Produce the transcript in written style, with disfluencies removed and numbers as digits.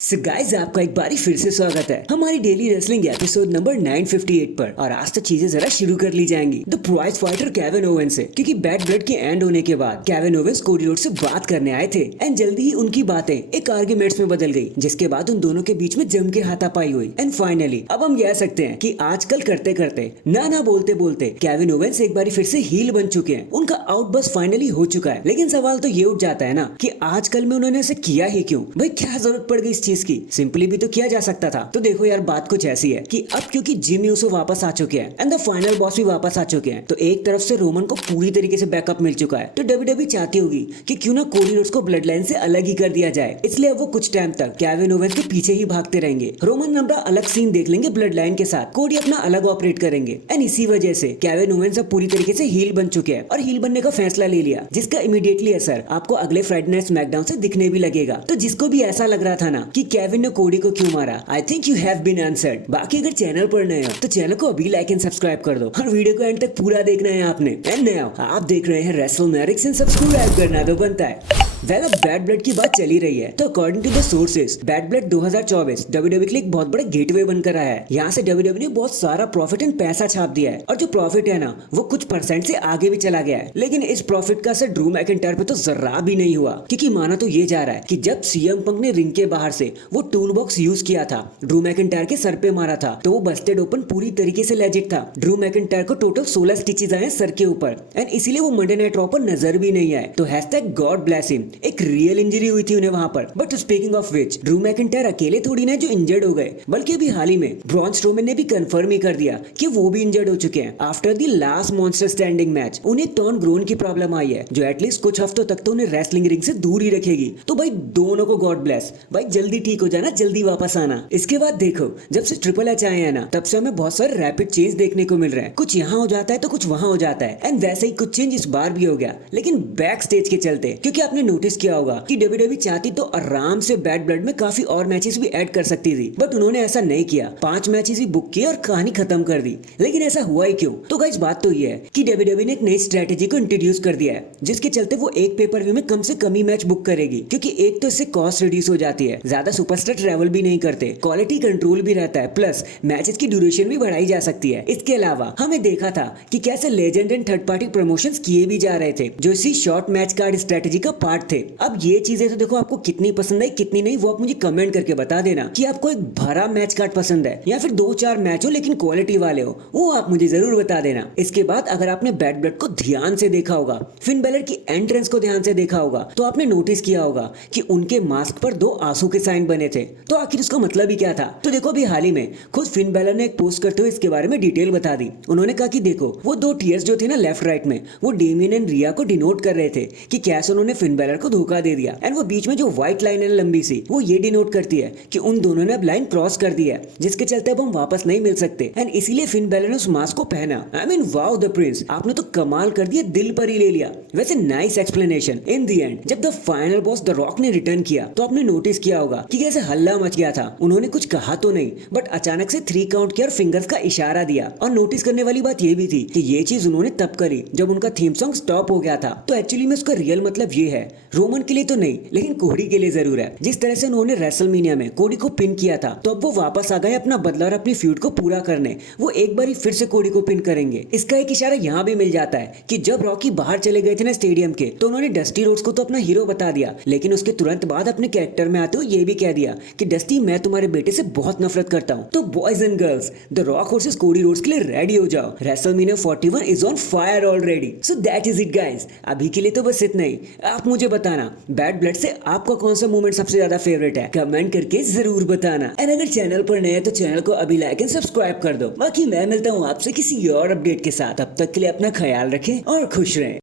So guys आपका एक बारी फिर से स्वागत है हमारी डेली रेसलिंग एपिसोड नंबर 958 पर। और आज तो चीजें जरा शुरू कर ली जाएंगी the prize fighter Kevin Owen से, क्योंकि बैड ब्लड के एंड होने के बाद केविन ओवेंस कोडी रोड से बात करने आए थे एंड जल्दी ही उनकी बातें एक आर्ग्यूमेंट्स में बदल गई, जिसके बाद उन दोनों के बीच में जम के हाथापाई हुई एंड फाइनली अब हम कह सकते हैं कि आजकल करते करते ना बोलते बोलते केविन ओवेंस एक बारी फिर से हील बन चुके हैं। उनका आउटबर्स्ट फाइनली हो चुका है, लेकिन सवाल तो ये उठ जाता है ना कि आजकल में उन्होंने ऐसे किया ही क्यों? भाई क्या जरूरत पड़ गई इस चीज की? सिंपली भी तो किया जा सकता था। तो देखो यार, बात कुछ ऐसी है कि अब क्योंकि जिम यूसो वापस आ चुके हैं एंड द फाइनल बॉस भी वापस आ चुके हैं, तो एक तरफ से रोमन को पूरी तरीके से बैकअप मिल चुका है। तो डब्ल्यूडब्ल्यूई चाहती होगी कि क्यों ना कोडी रोड्स को ब्लड लाइन से अलग ही कर दिया जाए, इसलिए अब वो कुछ टाइम तक केविन ओवेंस के पीछे ही भागते रहेंगे। रोमन अपना अलग सीन देख लेंगे ब्लड लाइन के साथ, कोडी अपना अलग ऑपरेट करेंगे एंड इसी वजह से केविन ओवेंस अब पूरी तरीके से हील बन चुके हैं और हील बनने का फैसला ले लिया, जिसका इमीडिएटली असर आपको अगले फ्राइडे नाइट स्मैकडाउन से दिखने भी लगेगा। तो जिसको भी ऐसा लग रहा था ना कि केविन ने कोडी को क्यों मारा, I think you have been answered. बाकी अगर चैनल पर नए हो तो चैनल को अभी लाइक एंड सब्सक्राइब कर दो और वीडियो को एंड तक पूरा देखना है आपने। एंड नाउ आप देख रहे हैं रेसलमैनिक्स एंड सब्सक्राइब करना तो बनता है। वेल अब बैड ब्लड की बात चली रही है, तो according to the sources bad blood 2024 WWE के लिए एक बहुत बड़ा गेटवे बनकर आया है। यहाँ से डब्ल्यूडब्ल्यूई ने बहुत सारा प्रॉफिट एंड पैसा छाप दिया है और जो प्रॉफिट है ना वो कुछ परसेंट से आगे भी चला गया है। लेकिन इस प्रॉफिट का असर ड्रू मैकिंटायर पे तो जरा भी नहीं हुआ, क्योंकि माना तो ये जा रहा है कि जब सीएम पंक ने रिंग के बाहर से वो टूल बॉक्स यूज किया था, ड्रू मैकिंटायर के सर पे मारा था, तो वो बस्टेड ओपन पूरी तरीके से लेजिट था। ड्रू मैकिंटायर को टोटल 16 स्टिचेस आए सर के ऊपर एंड इसीलिए वो मंडे नाइट रॉ पर नजर भी नहीं आए। तो हैशटैग गॉड ब्लेस हिम, एक रियल इंजरी हुई थी उन्हें वहां पर। But speaking of which, Drew McIntyre अकेले थोड़ी ना जो इंजर्ड हो गए, बल्कि अभी हाल ही में ब्रॉन स्ट्रोमैन ने भी कंफर्म ही कर दिया कि वो भी इंजर्ड हो चुके हैं। After the last monster standing match उन्हें टॉर्न ग्रोन की प्रॉब्लम आई है, जो एटलीस्ट कुछ हफ्तों तक तो उन्हें रेसलिंग रिंग से दूर ही रखेगी। तो भाई दोनों को गॉड ब्लेस, भाई जल्दी ठीक हो जाना, जल्दी वापस आना। इसके बाद देखो, जब से ट्रिपल एच आए हैं ना, तब से हमें बहुत सारे रैपिड चेंज देखने को मिल रहे हैं। कुछ यहाँ हो जाता है तो कुछ वहां हो जाता है एंड वैसे ही कुछ चेंज इस बार भी हो गया, लेकिन बैक स्टेज के चलते। क्योंकि आपने नोटिस किया होगा कि डब्ल्यूडब्ल्यूई चाहती तो आराम से बैड ब्लड में काफी और मैचेस भी ऐड कर सकती थी, बट उन्होंने ऐसा नहीं किया। 5 मैचेस ही बुक किए और कहानी खत्म कर दी। लेकिन ऐसा हुआ ही क्यों? तो गाइस बात तो ये है कि डब्ल्यूडब्ल्यूई ने एक नई स्ट्रेटेजी को इंट्रोड्यूस कर दिया है, जिसके चलते वो एक पेपर व्यू में कम से कम ही मैच बुक करेगी, क्योंकि एक तो इससे कॉस्ट रिड्यूस हो जाती है, ज्यादा सुपरस्टार ट्रैवल भी नहीं करते, क्वालिटी कंट्रोल भी रहता है, प्लस मैचेस की ड्यूरेशन भी बढ़ाई जा सकती है। इसके अलावा हमें देखा था कि कैसे legend and third party promotions किए भी जा रहे थे, जो इसी शॉर्ट मैच कार्ड स्ट्रेटेजी का पार्ट थे। अब ये चीजें तो देखो आपको कितनी पसंद आई कितनी नहीं, वो आप मुझे कमेंट करके बता देना कि आपको एक भरा मैच कार्ड पसंद है या फिर 2-4 मैच हो लेकिन क्वालिटी वाले हो, वो आप मुझे जरूर बता देना। इसके बाद अगर आपने बैड ब्लड को ध्यान से देखा होगा, फिन बैलर की एंट्रेंस को ध्यान से देखा होगा, तो आपने नोटिस किया होगा कि उनके मास्क पर 2 आंसू के साइन बने थे। तो आखिर इसका मतलब ही क्या था? तो देखो अभी हाल ही में खुद फिन बैलर ने एक पोस्ट करते हुए इसके बारे में डिटेल बता दी। उन्होंने कहा कि देखो वो 2 टीयर्स जो थे ना लेफ्ट राइट में, वो डेमियन एंड रिया को डिनोट कर रहे थे कि कैसे उन्होंने फिन बैलर को धोखा दे दिया, एंड वो बीच में जो व्हाइट लाइन है लंबी सी, वो ये डिनोट करती है कि उन दोनों ने अब लाइन क्रॉस कर दी है, जिसके चलते अब हम वापस नहीं मिल सकते। एंड इसीलिए फिन बैलर ने उस मास्क को पहना। I mean wow the Prince, आपने तो कमाल कर दिया, दिल पर ही ले लिया। वैसे nice explanation. In the end जब the final boss the Rock ने रिटर्न किया, तो आपने नोटिस किया होगा कि कैसे हल्ला मच गया था। उन्होंने कुछ कहा तो नहीं, बट अचानक से 3 काउंट किया और फिंगर्स का इशारा दिया। और नोटिस करने वाली बात ये भी थी कि ये चीज उन्होंने तब करी जब उनका थीम सॉन्ग स्टॉप हो गया था। तो एक्चुअली में उसका रियल मतलब ये है, रोमन के लिए तो नहीं लेकिन कोडी के लिए जरूर है। जिस तरह से उन्होंने रेसलमेनिया में कोडी को पिन किया था, तो अब वो वापस आ गए अपना बदला और अपनी फ्यूड को पूरा करने। वो एक बार ही फिर से कोडी को पिन करेंगे। इसका एक इशारा यहाँ भी मिल जाता है कि जब रॉकी बाहर चले गए थे ना स्टेडियम के, तो उन्होंने डस्टी रोड्स को तो अपना हीरो बता दिया, लेकिन उसके तुरंत बाद अपने कैरेक्टर में आते हुए ये भी कह दिया कि डस्टी मैं तुम्हारे बेटे से बहुत नफरत करता हूँ। तो boys and girls, the rock versus Cody Rhodes के लिए रेडी हो जाओ। WrestleMania 41 is on fire already. So that is it guys. अभी के लिए तो बस इतना ही। आप मुझे बताना बैड ब्लड से आपका कौन सा मूवमेंट सबसे ज्यादा फेवरेट है, कमेंट करके जरूर बताना। एंड अगर चैनल पर नए हैं तो चैनल को अभी लाइक एंड सब्सक्राइब कर दो। बाकी मैं मिलता हूँ आपसे किसी और अपडेट के साथ। तब तक के लिए अपना ख्याल रखें और खुश रहें।